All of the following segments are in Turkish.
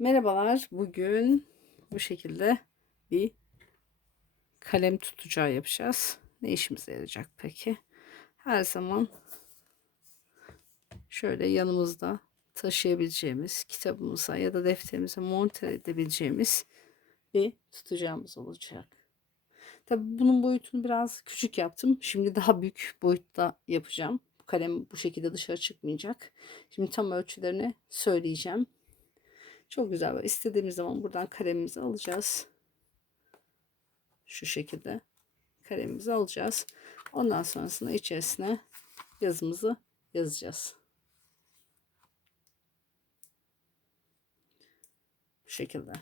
Merhabalar. Bugün bu şekilde bir kalem tutacağı yapacağız. Ne işimize yarayacak peki? Her zaman şöyle yanımızda taşıyabileceğimiz kitabımıza ya da defterimize monte edebileceğimiz bir tutacağımız olacak. Tabi bunun boyutunu biraz küçük yaptım. Şimdi daha büyük boyutta yapacağım. Bu kalem bu şekilde dışarı çıkmayacak. Şimdi tam ölçülerini söyleyeceğim. Çok güzel. Böyle istediğimiz zaman buradan kalemimizi alacağız. Şu şekilde kalemimizi alacağız. Ondan sonrasında içerisine yazımızı yazacağız. Bu şekilde.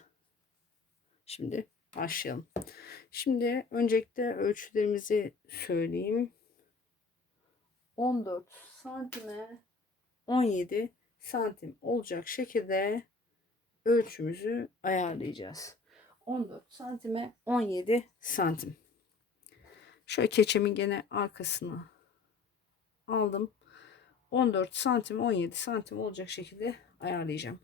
Şimdi başlayalım. Şimdi öncelikle ölçülerimizi söyleyeyim. 14 santime 17 santim olacak şekilde ölçümüzü ayarlayacağız. 14 santime 17 santim. Şöyle keçemin gene arkasını aldım. 14 santim 17 santim olacak şekilde ayarlayacağım.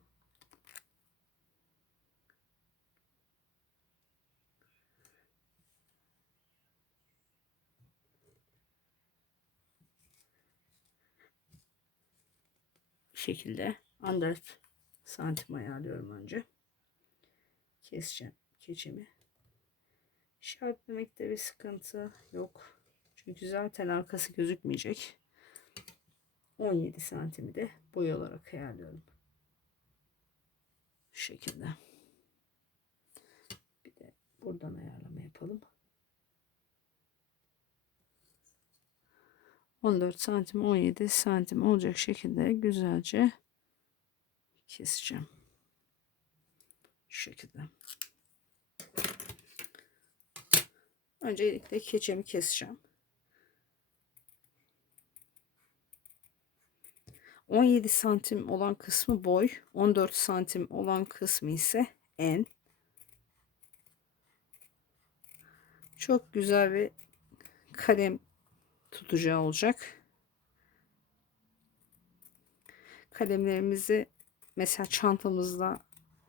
şekilde 14 santim ayarlıyorum önce. Keseceğim keçemi. İşaretlemekte bir sıkıntı yok. Çünkü zaten arkası gözükmeyecek. 17 santimi de boy olarak ayarlıyorum. Şu şekilde. Bir de buradan ayarlama yapalım. 14 santim 17 santim olacak şekilde güzelce keseceğim. Şu şekilde. Öncelikle keçemi keseceğim. 17 santim olan kısmı boy, 14 santim olan kısmı ise en. Çok güzel bir kalem tutacağı olacak. Kalemlerimizi mesela çantamızda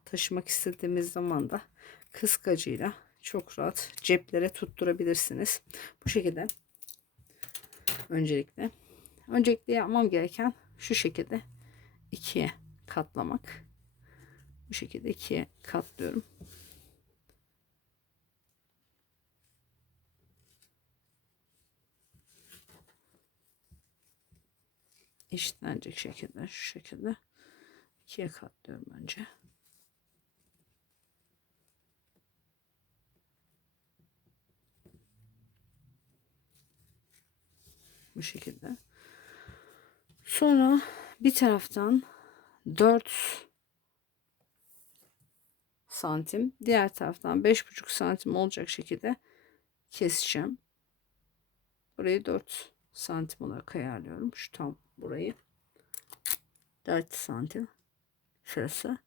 taşımak istediğimiz zaman da kıskacıyla çok rahat ceplere tutturabilirsiniz. Bu şekilde öncelikle öncelikle yapmam gereken şu şekilde ikiye katlamak. Bu şekilde ikiye katlıyorum. eşitlenecek şekilde şu şekilde ikiye katlıyorum önce. Bu şekilde. Sonra bir taraftan 4 santim diğer taraftan 5,5 santim olacak şekilde keseceğim. Burayı 4 santim olarak ayarlıyorum. Şu tam burayı. 4 santim. Şurası.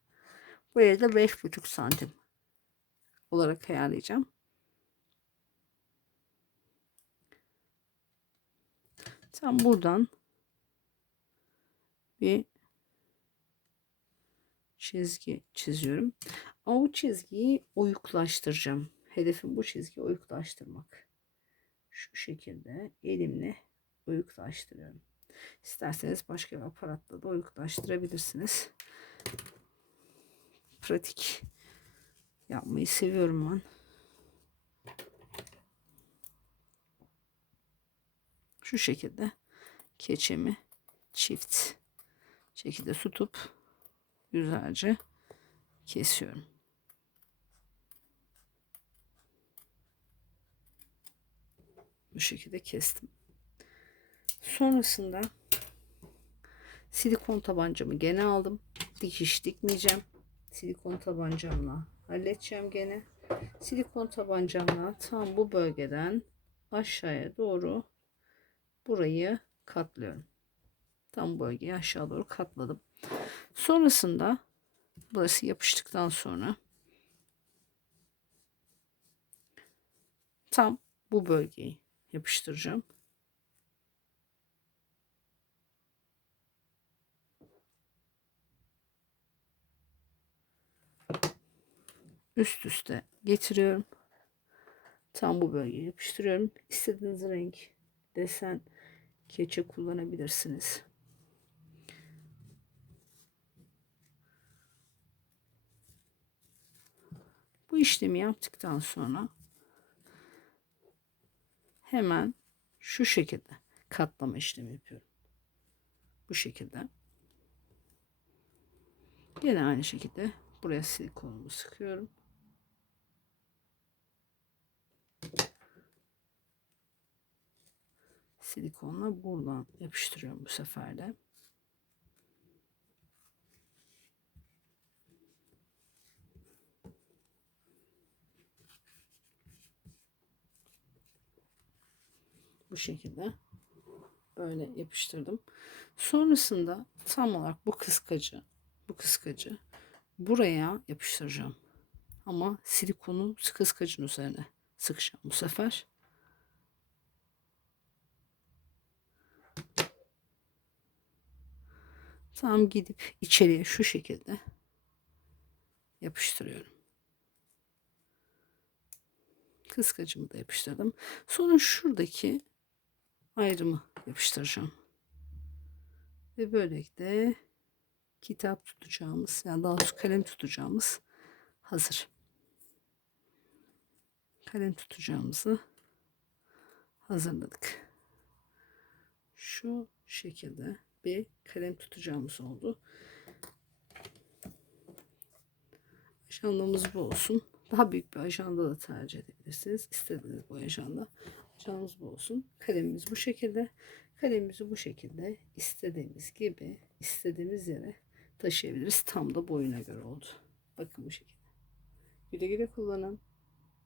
Buraya da 5,5 santim olarak ayarlayacağım. Tam buradan bir çizgi çiziyorum. Ama çizgiyi oyuklaştıracağım. Hedefim bu çizgiyi oyuklaştırmak. Şu şekilde elimle oyuklaştırıyorum. İsterseniz başka bir aparatla da oyuklaştırabilirsiniz. Pratik yapmayı seviyorum ben. Şu şekilde keçemi çift şekilde tutup güzelce kesiyorum. Bu şekilde kestim. Sonrasında silikon tabancamı gene aldım. Dikiş dikmeyeceğim. Silikon tabancamla halledeceğim gene. Silikon tabancamla tam bu bölgeden aşağıya doğru burayı katlıyorum. Tam bölgeyi aşağı doğru katladım. Sonrasında burası yapıştıktan sonra tam bu bölgeyi yapıştıracağım. Üst üste getiriyorum. Tam bu bölgeye yapıştırıyorum. İstediğiniz renk, desen, keçe kullanabilirsiniz. Bu işlemi yaptıktan sonra hemen şu şekilde katlama işlemi yapıyorum. Bu şekilde. Yine aynı şekilde buraya silikonumu sıkıyorum. Silikonla buradan yapıştırıyorum bu sefer de. Bu şekilde böyle yapıştırdım. Sonrasında tam olarak bu kıskacı, bu kıskacı buraya yapıştıracağım. Ama silikonu kıskacın üzerine sıkacağım bu sefer. Tam gidip içeriye şu şekilde yapıştırıyorum. Kıskacımı da yapıştırdım. Sonra şuradaki ayrımı yapıştıracağım. Ve böylelikle kitap tutacağımız yani daha doğrusu kalem tutacağımız hazır. Kalem tutacağımızı hazırladık. Şu şekilde bir kalem tutacağımız oldu. Ajandamız bu olsun. Daha büyük bir ajanda da tercih edebilirsiniz. İstediğiniz bu ajanda. Ajandamız bu olsun. Kalemimiz bu şekilde. Kalemimizi bu şekilde istediğimiz gibi istediğimiz yere taşıyabiliriz. Tam da boyuna göre oldu. Bakın bu şekilde. Güle güle kullanın.